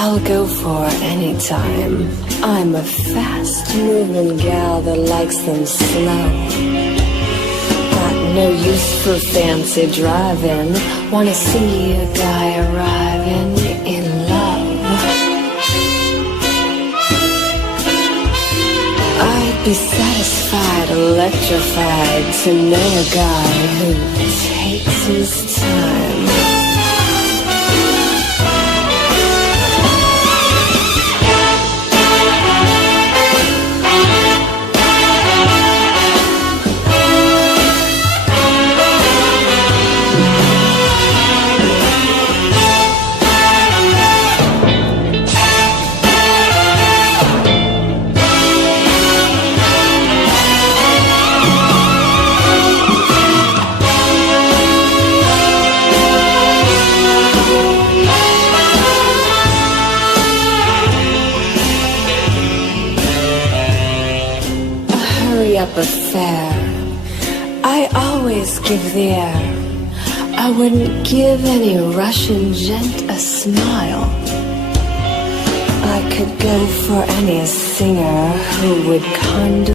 I'll go for any time. I'm a fast-moving gal that likes them slow. Got no use for fancy driving. Wanna see a guy arriving in love. I'd be satisfied, electrified to know a guy who takes his time. Up a fare, I always give the air. I wouldn't give any Russian gent a smile. I could go for any singer who would condescend.